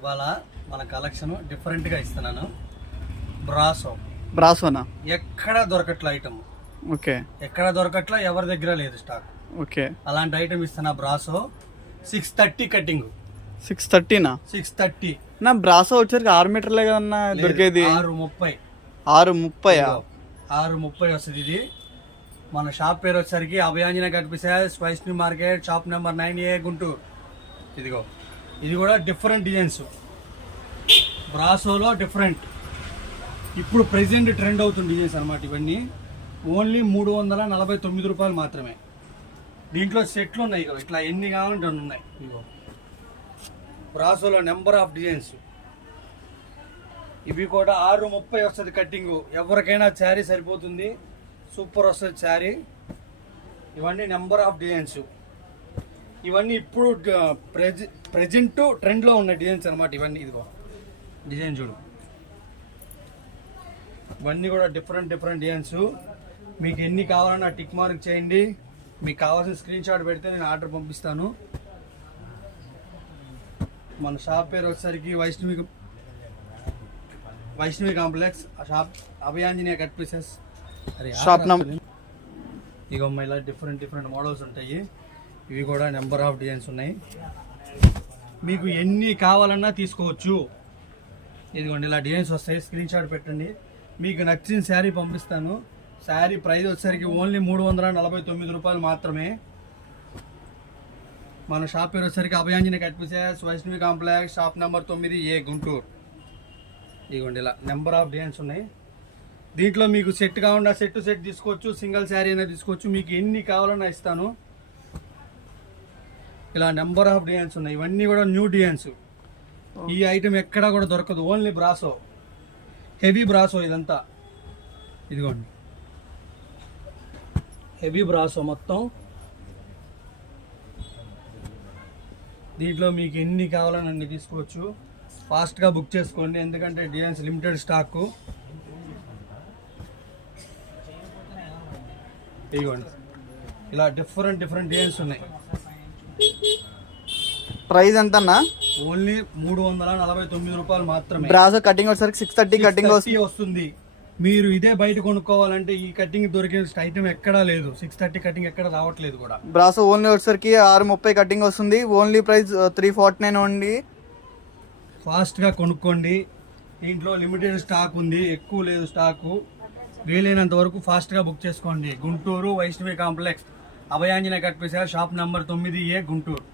ఇవాళ మన collection different గా ఇస్తున్నాను. బ్రాసోనా ఎక్కడ దొరకట్ల ఐటమ్. ఓకే, ఎక్కడ దొరకట్ల, ఎవరి దగ్గర లేదు స్టాక్. ఓకే, అలాంటి ఐటమ్ ఇస్తున్నా. Brasso 630 cutting. 630నా? 630 నా బ్రాసో వచ్చేసరికి 6 మీటర్లే కదన్నా దొరికేది. 630. 630 వస్తుంది. ఇది మన షాప్ పేరు వచ్చేసరికి Abhayanjaneya cut pieces, Vaishnavi market, shop number 9A, Guntur. ఇదిగో ఇది కూడా డిఫరెంట్ డిజైన్స్. బ్రాసోలో డిఫరెంట్, ఇప్పుడు ప్రెసెంట్ ట్రెండ్ అవుతుంది డిజైన్స్ అనమాట. ఇవన్నీ ఓన్లీ 349 రూపాయలు మాత్రమే. దీంట్లో సెట్లు ఉన్నాయి, ఇట్లా ఎన్ని కావాలంటే అన్ని ఉన్నాయి. ఇగో బ్రాసోలో నెంబర్ ఆఫ్ డిజైన్స్. ఇవి కూడా 630 వస్తుంది కట్టింగ్. ఎవరికైనా శారీ సరిపోతుంది, సూపర్ వస్తుంది శారీ. ఇవన్నీ నెంబర్ ఆఫ్ డిజైన్స్. ఇవన్నీ ఇప్పుడు ప్రెజెంట్ ట్రెండ్లో ఉన్న డిజైన్స్ అనమాట ఇవన్నీ. ఇదిగో డిజైన్ చూడు, ఇవన్నీ కూడా డిఫరెంట్ డిజైన్స్. మీకు ఎన్ని కావాలన్నా టిక్ మార్క్ చేయండి. మీకు కావాల్సిన స్క్రీన్ షాట్ పెడితే నేను ఆర్డర్ పంపిస్తాను. మన షాప్ పేరు వచ్చేసరికి Vaishnavi complex, shop Abhayanjaneya cut pieces, shop number. ఇక ఇలా డిఫరెంట్ మోడల్స్ ఉంటాయి. ఇవి కూడా నెంబర్ ఆఫ్ డిజైన్స్ ఉన్నాయి. మీకు ఎన్ని కావాలన్నా తీసుకోవచ్చు. ఇదిగోండి ఇలా డిజైన్స్ వస్తాయి, స్క్రీన్ షాట్ పెట్టండి. మీకు నచ్చిన శారీ పంపిస్తాను. శారీ ప్రైస్ వచ్చేసరికి ఓన్లీ 349 రూపాయలు మాత్రమే. మన షాప్ పేరు వచ్చేసరికి Abhayanjaneya cut pieces, Vaishnavi complex, shop number 9A, Guntur. ఇదిగోండి ఇలా నెంబర్ ఆఫ్ డిజైన్స్ ఉన్నాయి. దీంట్లో మీకు సెట్ కావాలన్నా సెట్ తీసుకోవచ్చు, సింగిల్ శారీ అయినా తీసుకోవచ్చు. మీకు ఎన్ని కావాలన్నా ఇస్తాను. ఇలా నెంబర్ ఆఫ్ డిజైన్స్ ఉన్నాయి. ఇవన్నీ కూడా న్యూ డిజైన్స్. ఈ ఐటమ్ ఎక్కడా కూడా దొరకదు, ఓన్లీ బ్రాసో, హెవీ బ్రాసో ఇదంతా. ఇదిగోండి హెవీ బ్రాసో మొత్తం. దీంట్లో మీకు ఎన్ని కావాలని అన్ని తీసుకోవచ్చు. ఫాస్ట్గా బుక్ చేసుకోండి, ఎందుకంటే డిజైన్స్ లిమిటెడ్ స్టాక్. ఇదిగోండి ఇలా డిఫరెంట్ డిజైన్స్ ఉన్నాయి. ప్రైస్ ఎంతన్నా? ఓన్లీ 349 రూపాయలు మాత్రమే. బ్రాసో కటింగ్ వచ్చేసరికి 630 కటింగ్ వస్తుంది. మీరు ఇదే బయట కొనుక్కోవాలంటే ఈ కటింగ్ దొరికిన ఐటమ్ ఎక్కడా లేదు. 630 కటింగ్ ఎక్కడ రావట్లేదు కూడా. బ్రాసో ఓన్లీ వచ్చేసరికి 630 కటింగ్ వస్తుంది. Only price 349 only. ఫాస్ట్గా కొనుక్కోండి. దీంట్లో లిమిటెడ్ స్టాక్ ఉంది, ఎక్కువ లేదు స్టాకు. వీలైనంత వరకు ఫాస్ట్గా బుక్ చేసుకోండి. Guntur Vaishnavi complex, Abhayanjaneya cut pieces, shop number 9A, Guntur.